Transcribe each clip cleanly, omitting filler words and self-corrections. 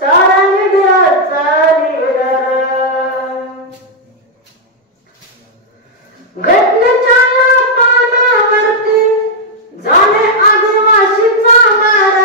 सारा निधराचा निडर घटनेच्या पानावरती झाले आदिवासीचा मारा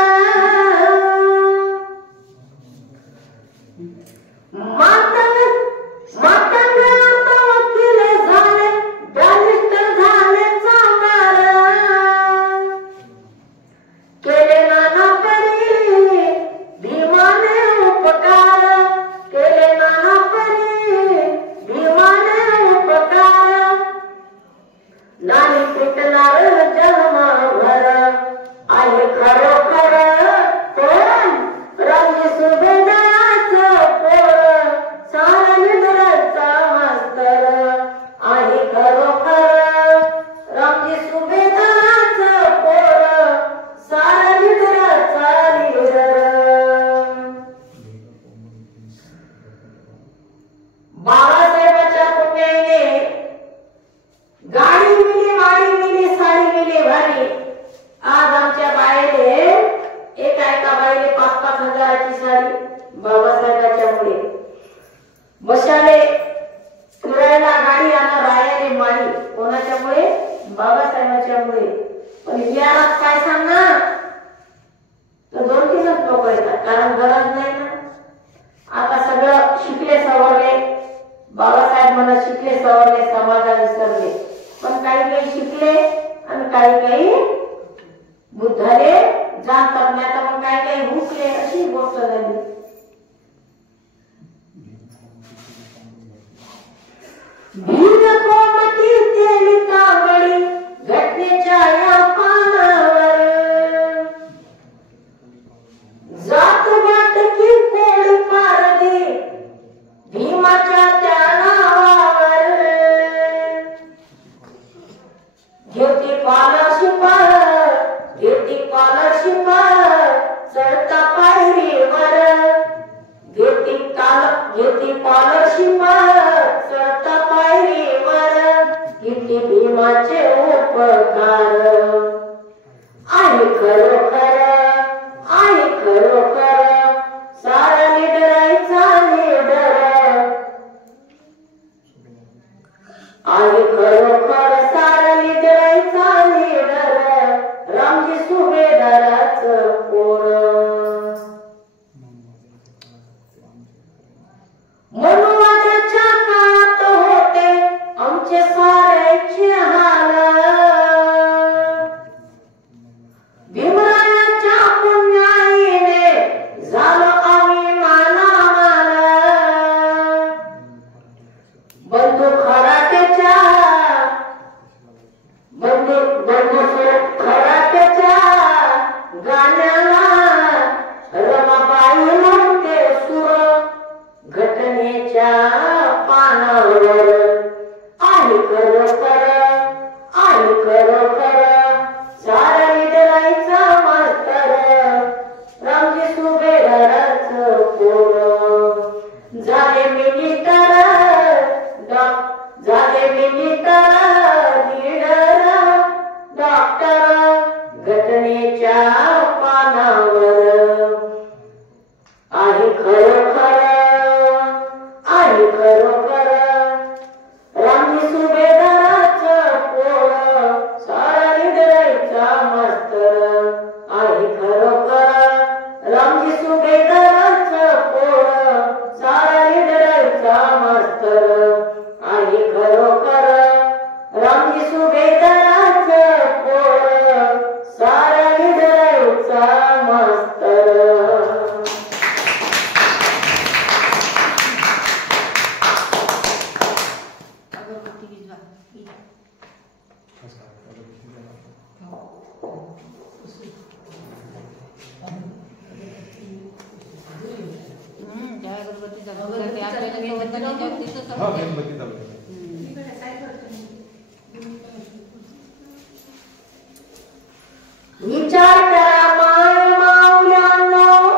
विचार करा माय माऊल्यांनो,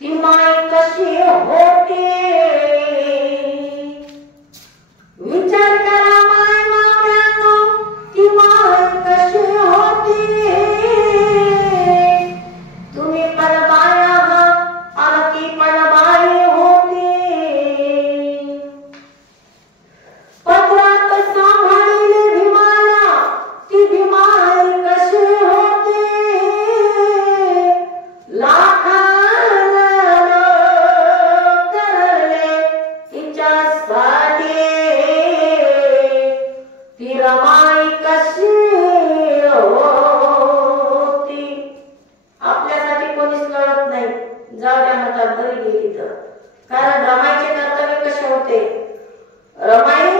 ती माय कशी होती. विचार करा माय माऊल्यांनो, ती माय कशी होती. तुम्ही पण बाया तरी गेली तर. कारण रमाईचे कर्तव्य कसे होते? रमाई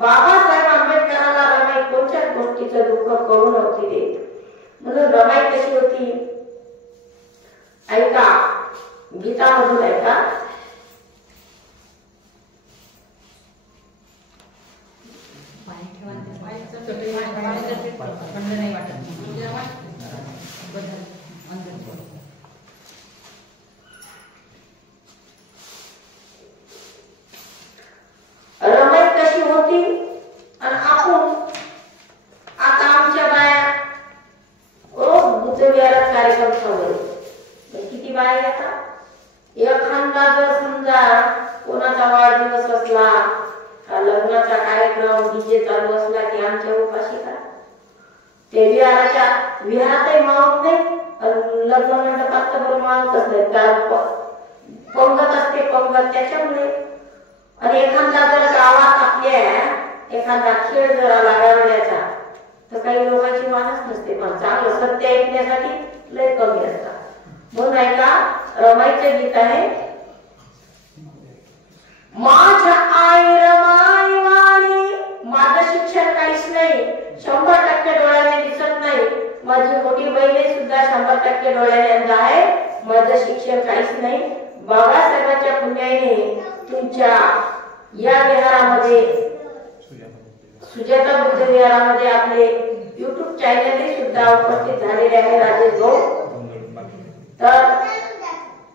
बाबासाहेब आंबेडकरांना रमाई कोणत्याच गोष्टीचं दुःख करू नव्हती देत. म्हणून रमाई कशी होती? ऐका, गीतामधून ऐका. रमाई कशी होती आणि आपण आता आमच्या बाया रोज बुद्धविहारात कार्यक्रम ठेवले. किती बाया येतात? एखादा जर समजा कोणाचा वाढदिवस असला, लग्नाचा कार्यक्रम डीजे चालू असला की आमच्या उपाशी का ते विहारातही मावत नाही, लग्न मंडपात तर बरं मावतच नाही. पंगत असते, पंगत त्याच्यामुळे. आणि एखादा जर गावात आपल्या एखादा खेळ जर आला गावड्याचा तर काही लोकांची मानच नसते, पण चांगलं सत्य ऐकण्यासाठी लय कमी असतात. म्हणून ऐका, रमाईचं गीत आहे. माझ्या आई रमाई वाणी, माझं शिक्षण काहीच नाही, 100% डोळ्याने दिसत नाही. माझी मोठी बहिणी सुद्धा 100% डोळ्याने अंध आहे, माझं शिक्षण काहीच नाही. बाबासाहेबांच्या पुण्याने तुमच्या या विहारामध्ये, सुजाता बुद्ध विहारामध्ये आपले YouTube चॅनल सुद्धा उपस्थित झालेले आहे राजेश भाऊ. तर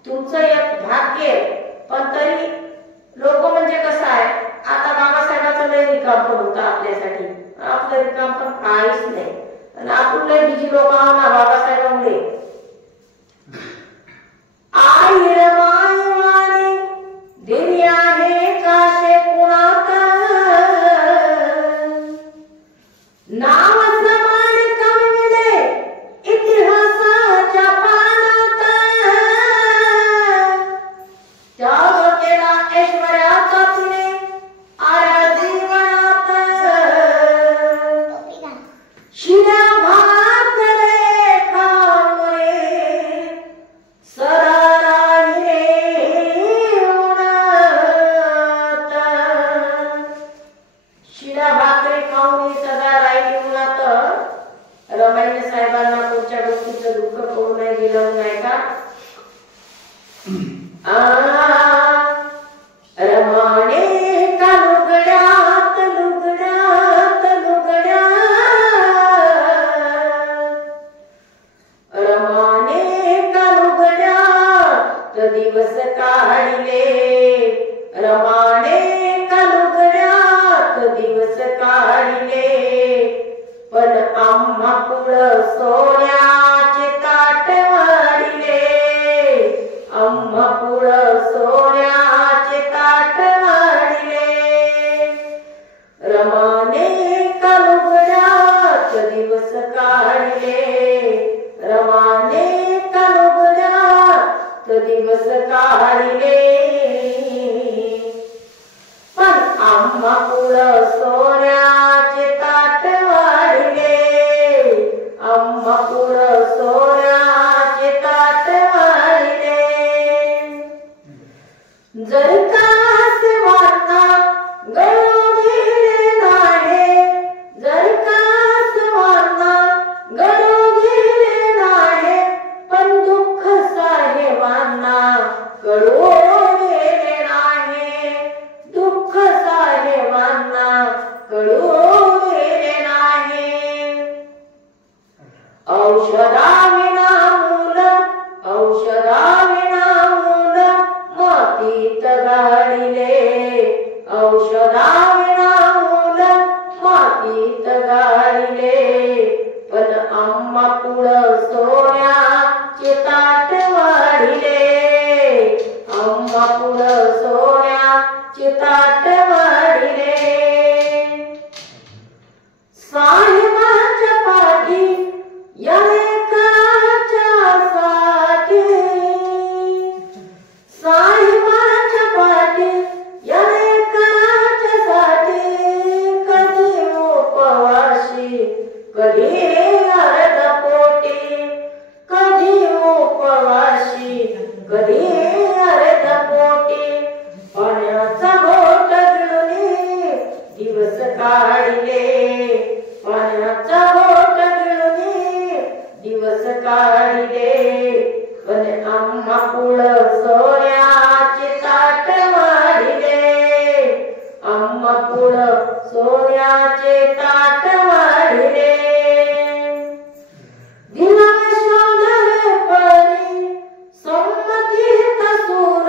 तुमचं एक भाग्य. पण तरी लोक म्हणजे कसं आहे, आता बाबासाहेबांचं लय रिकाम पण होतं आपल्यासाठी, आपलं रिकाम पण काहीच नाही. आणि आपण लय बिजी लोक आहोत ना बाबासाहेबांमुळे. आई रमाई वाणी दिली आहे काशे कुणात, नाव समान कमविले इतिहासाच्या पानात. त्याग केला ऐश्वर्याचा तिने आया जीवनात, शिळ्या भाकरे खाऊन सदा राहिले उन्हात. शिळ्या भाकरी खाऊन सदा राहिली उन्हात. रमाईने साहेबांना कोणत्या गोष्टीचं दुःख करू नाही दिलं नाही का? रमाने का लुगड्यात लुगड्यात लुगड्यात, रमाने का लुगड्यात दिवस काढले, रमाने का लुगड्यात दिवस काढले. पण आम्हा कुळ सोन्याचे ताट वाढले, आम्हा कुळ सोन्याचे ताट वाढले. रमाने का लुगड्यात दिवस काढले, रमाने का लुगड्यात दिवस काढले. पण आम्हा कुळ सोन्याचे ताट वाढले, आम्हा कुळ सोन्याचे ताट वाढले. जर का सेवांना गळू दिले नाही, जर का सेवांना गळू दिले नाही, पण दुःख साहेबांना गळू दिले नाही, दुःख साहेबांना गळू दिले नाही. औषधाविना मूल, औषधाविना मूल मातीत गाडले, औषधाविना मूल मातीत गाडले. पण आम्हा कुळ सोन्याचे ताट वाढले, आम्हा कुळ सोन्याचे ताट वाढले. साहेबांच्या पाठी या लेकराच्या साठी, साहेबांच्या पाठी या लेकराच्या साठी. कधी उपवाशी कधी अर्धपोटी, कधी उपवाशी कधी आम्हा कुळ सोन्याचे ताट वाढिले, आम्हा कुळ सोन्याचे ताट वाढिले. दिनावे शोधले परी संमतीत सूर,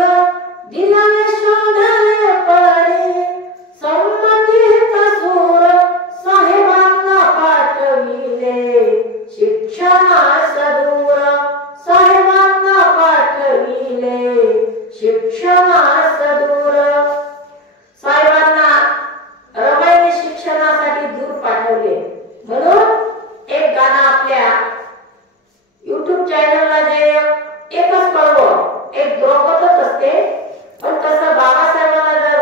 दिनावे शोधले परी संमतीत सूर, साहेबांना पाठविले शिक्षणास दूर, साहेबांना पाठविले शिक्षणास दूर. साहेबांना रमाईने शिक्षणासाठी दूर पाठवले. म्हणून एक गाणं आपल्या YouTube चॅनलला जे एकच कळवं एक द्रौपदच असते, पण तसं बाबासाहेबांना जर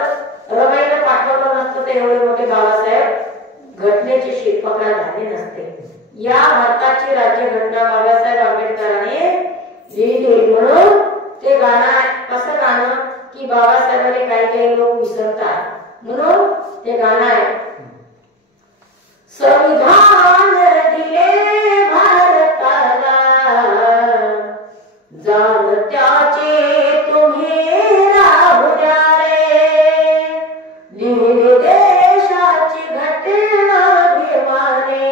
रमाईने पाठवलं नसतं तर एवढे मोठे बाबासाहेब घटनेचे शिल्पकार झाले नसते. या भारताची राज्यघटना बाबासाहेब आंबेडकरांनी लिहिली. म्हणून ते गाणं कसं गाणं की बाबासाहेबांनी काही लोक विसरतात, म्हणून ते गाणं आहे. संविधान दिले भारताला, जाण त्याचे तुम्ही राहू द्या रे, लिहिली देशाची घटना भीमाने,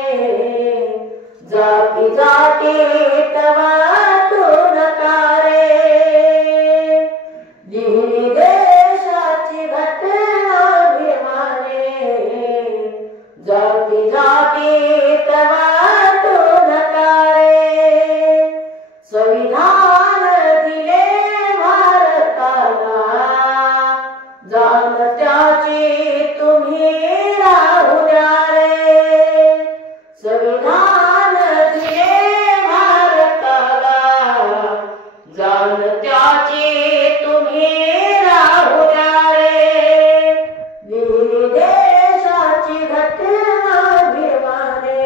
जाती जातीत वाटू नका रे, लिहिली देशाची घटना भीमाने, जाती जातीत वाटू नका रे. संविधान दिले भारताला, जाण त्याची तुम्ही राहू द्या रे, संविधान दिले भारताला, जाण त्याची तुम्ही राहू द्या रे, लिहिली देशाची घटना भीमाने,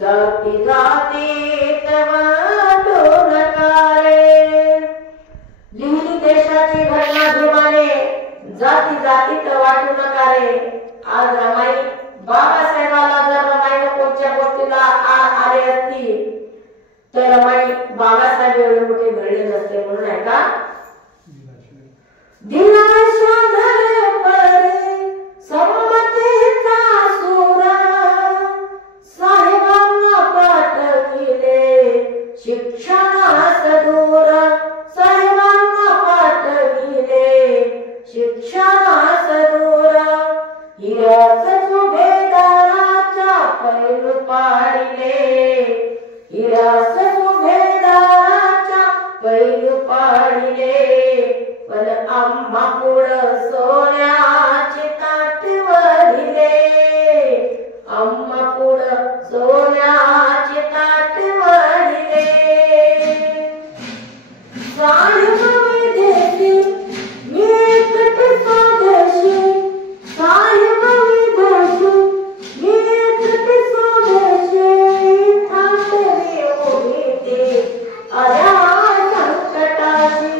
जाती जातीत वाटू नका रे, लिहिली देशाची घटना भीमाने, जाती जातीत वाटू नका रे. आज रमाई बाबासाहेबाला जर रमाईने कोणत्या गोष्टीला आले असती तर रमाई बाबासाहेब एवढे मोठे घडले नसते. म्हणून आहे का दिनावे शोधले परी संमतीचा सूर, साहेबांना पाठविले शिक्षणास दूर, साहेबांना पाठविले शिक्षणास दूर. हिरास सुभेदाराच्या पैलू पाडिले, हिरास सुभेदाराच्या पैलू पाडिले, पण आम्हा कुळ सोन्याचे ताट वाढिले, आम्हा कुळ सोन्याचे ताट वाढिले. साहेब विदेशी मी एकटे स्वदेशी, साहेब विदेशी मी एकटे स्वदेशी, ठाकरे उभीते आल्या संकटाशी,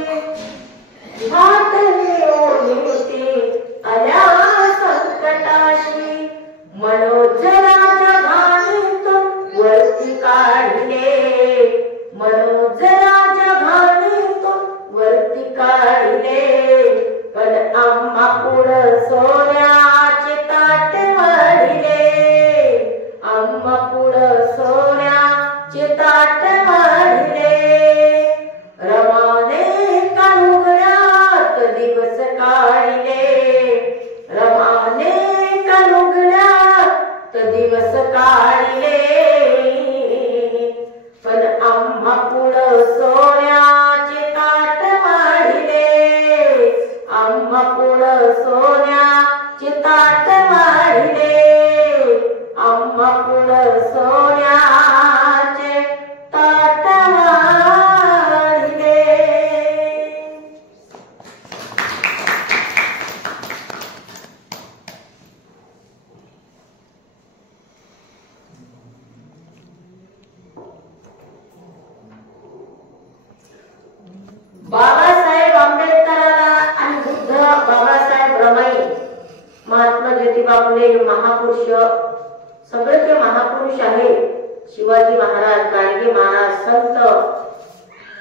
ठाकरे उभीते आल्या संकटाशी. मनोजराच्या घाणीतून वरती काढले, मनोजराच्या घाणीतून वरती काढले, पण आम्हा कुळ सोन्याचे ताट वाढिले, आम्हा कुळ सोन्याचे ताट वाढिले. रमाने कानुगड्यात दिवस काढले, रमाने कानुगड्यात दिवस काढले, पण आम्हा कुळ सोन्याचे ताट वाढिले, आम्हा कुळ सोन्याचे ताट वाढिले, आम्हा कुळ सोन्याचे ताट वाढिले. बाबासाहेब आंबेडकराला आणि बुद्ध बाबासाहेब रमाई महात्मा ज्योतिबा फुले महापुरुष सगळे महापुरुष आहे. शिवाजी महाराज, गाडगे महाराज, संत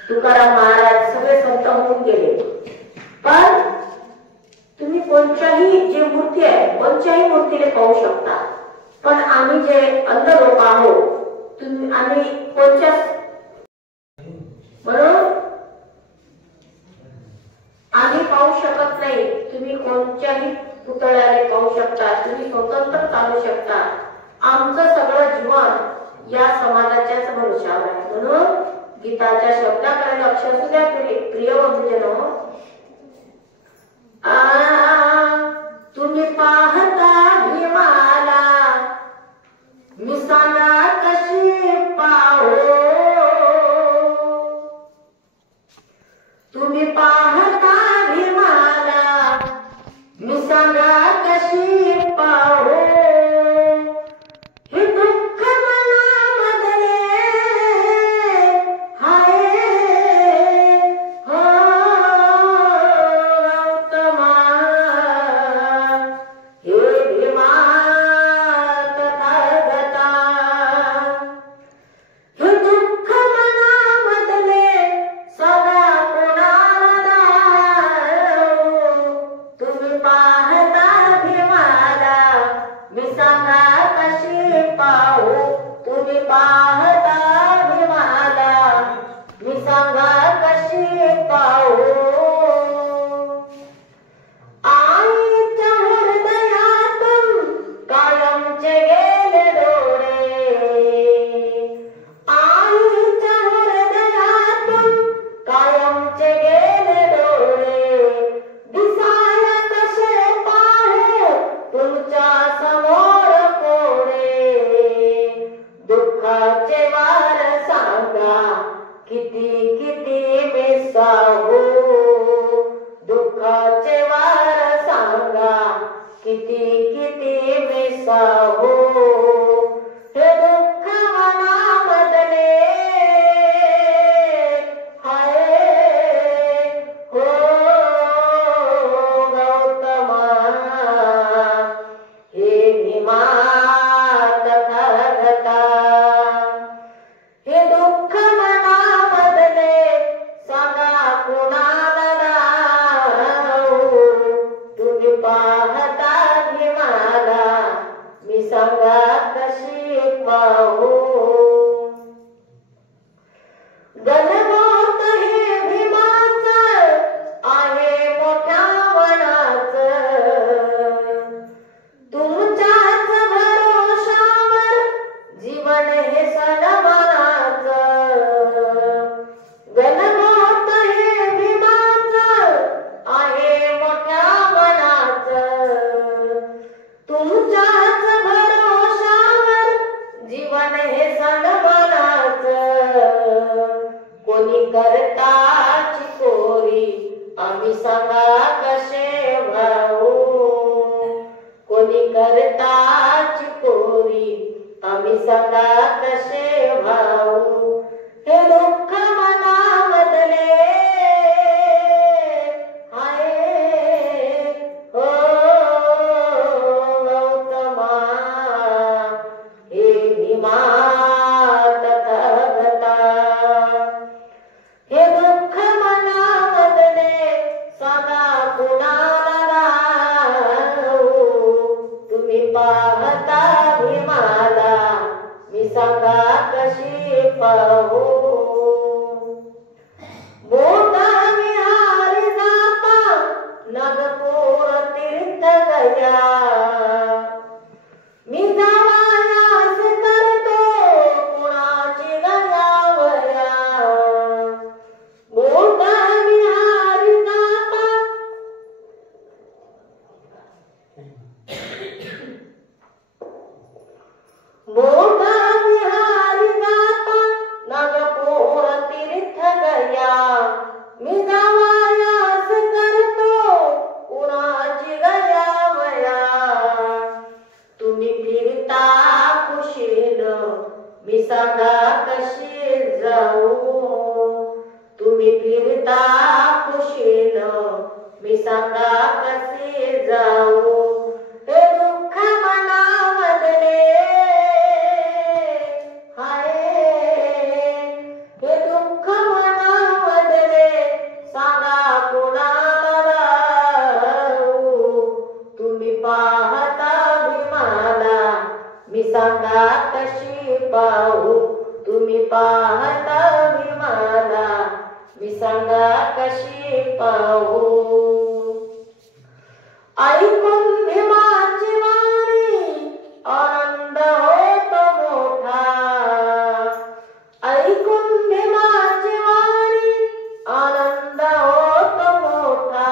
तुकाराम महाराज सगळे संत होऊन गेले, पण तुम्ही कोणत्याही जी मूर्ती आहे कोणत्याही मूर्तीला पाहू शकता, पण आम्ही जे अंध लोक आहोत आम्ही कोणत्या म्हणून आम्ही पाहू शकत नाही. तुम्ही कोणत्याही पुतळ्याला पाहू शकता, तुम्ही स्वतंत्र चालू शकता. आमचं सगळं जीवन या समाजाच्याच भरोशावर आहे. म्हणून गीताच्या शब्दाकडे लक्ष असू द्या प्रिय बंधूजनो. तुम्ही पाहता भीमाला मी सांगा कशी पाहो. तुम्ही पाहता भीमाला मी सांगा कशी पाहो. हे दुःख मनामधले हाय हो गौतमा. हे भीमा तथागता. हे दुःख मनामधले सदा कोणाला तुम्ही पाहता भीमाला मी सांगा कशी पाहू. तुम्ही पाहता भीमाला मी सांगा कशी पाहू. आईच्या हृदयातून कायमचे गेले डोळे. आईच्या हृदयातून कायमचे गेले डोळे. दिसाया कसे पाहू तुमच्या समोर कोडे. दुःखाचे वार सांगा किती किती मी साहू. दुःखाचे वार सांगा किती किती मी साहू. हे दुःख मनामधले हाय हो गौतमा. हे भीमा तथागता. हे दुःख मनामधले सांगा कुणाला तुम्ही पाहता भीमाला मी सांगा कशी पाहू. गणगोत हे भीमाचं आहे मोठ्या वनाचं. तुमच्याच भरोशावर जीवन हे सन्मानाचं. गणगोत हे भीमाचं आहे मोठ्या वनाचं. तुमच्याच भरोशावर जीवन हे सन्मानाचं. कोणी करताची कोरी आम्ही सांगा कसे भाऊ. कोणी करताची कोरी आम्ही सांगा कसे भाऊ. हे दुःख मनामधले हाय हो गौतमा. हे भीमा तथागता. हे दुःख मनामधले सदा कुणाला तुम्ही पाहता भीमाला मी सांगा कशी पाहू. मोठा विहारी जाता नागपूर तीर्थ गया. मी जावयास करतो कुणाची गयावया. मोठा विहारी जाता मोठा विहारी जाता नागपूर तीर्थ गया. मी जावयास करतो कुणाची गयावया. तुम्ही फिरता कुशील मी सांगा कशी जाऊ. तुम्ही फिरता कुशील मी सांगा कशी जाऊ. हे दुःख मनामधले हाय. हे दुःख मनामधले सांगा कशी पाहू. ऐकून भीमाची वाणी आनंद होतो मोठा. ऐकून भीमाची वाणी आनंद होतो मोठा.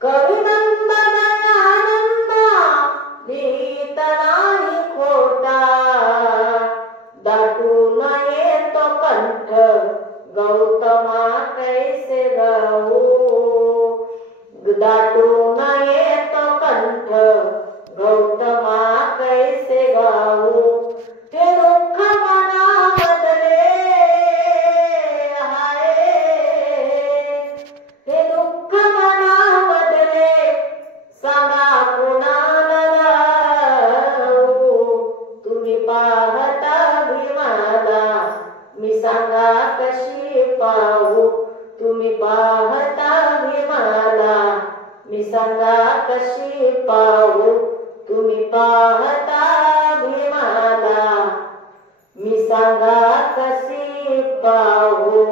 कविनंद दयानंद लिहित नाही खोटा. दाटून येतो कंठ गौतमा कैसे गाऊ. दाटून येतो कंठ गौतमा कैसे गाऊ. हे दुःख मनामधले हाय. हे दुःख मनामधले सांगा कुणाला लावू. तुम्ही पाहता भीमाला मी सांगा कशी पाहू. तुम्ही पाहता भीमाला मी सांगा कशी पाहू. तुम्ही पाहता भीमाला मी सांगा कशी पाहू.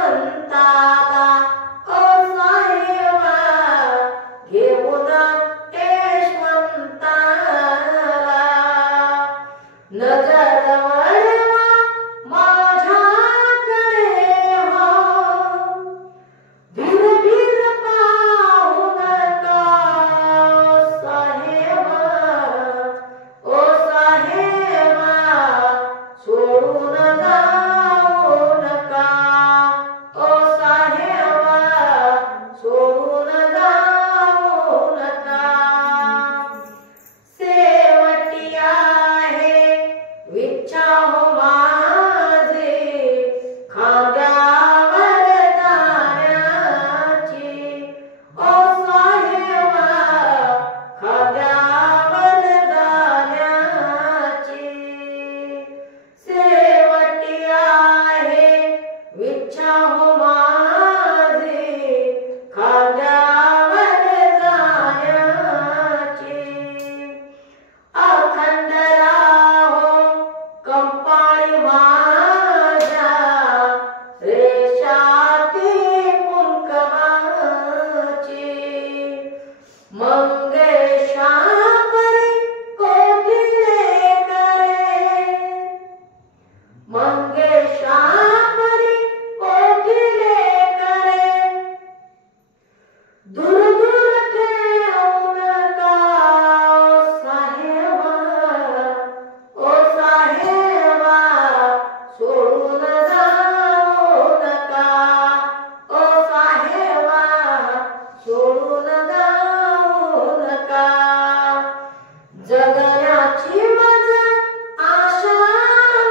यशवंताला ओ साहेबा घेऊन यशवंताला नजर वळवा माझ्याकडे हो धीर धीर पाहू नका साहेबा ओ साहेबा सोडून जाऊ नका ओ साहेबा सोडून जाऊ नका शेवटी आहे इच्छा हो माझे खांद्यावर जाण्याची ओ साहेबा खांद्यावर जाण्याची शेवटी आहे इच्छा हो माझे खांद्यावर जाण्याची अखंड राहो कंपाळी माझ्या रेषाती कुंकवाची मंगेशा परी कोठिले करे मंगेशा परी कोठिले करे दूर दूर ठेवू नका ओ साहेबा ओ साहेबा सोडून जाऊ नका ओ साहेबा सोडून जाऊ नका जगण्याची मजा आशा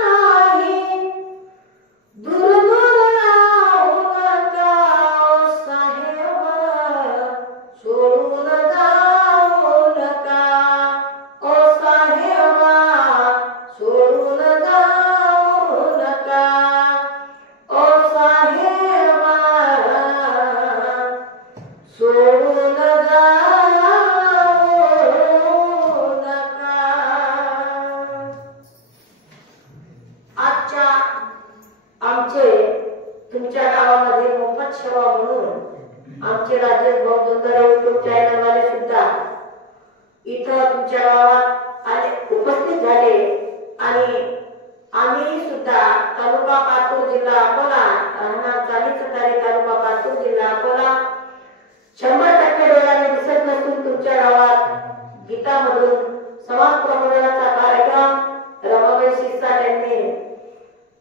नाही दूर दूर राहू नका ओ साहेबा सोडून जाऊ नका ओ साहेबा सोडून जाऊ नका ओ साहेबा सोडून जाऊ नका आजच्या आमचे तुमच्या गावामध्ये मोफत सेवा म्हणून आमचे राजेश भाऊ जोंधळे युट्यूब चॅनलवाले सुद्धा इथं तुमच्या गावात आले उपस्थित झाले आणि आम्ही सुद्धा तालुका पातूर जिल्हा अकोला राहणार चालीचतारी तालुका पातूर जिल्हा अकोला 100% डोळ्याने दिसत नसून तुमच्या गावात गीतामधून समाज प्रबोधनाचा कार्यक्रम रमाबाई शिरसाट यांनी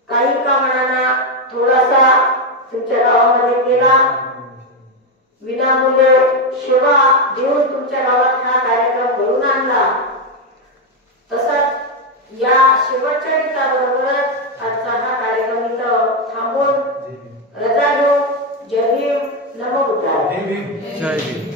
काही का म्हणा थोडासा तुमच्या गावामध्ये केला विनामूल्य सेवा देऊन तुमच्या गावात हा कार्यक्रम घडून आणला तसंच या शेवटच्या गीताबरोबरच आजचा हा कार्यक्रम इथं थांबून रजा घेऊ जय भीम नमो बुद्धाय जय भीम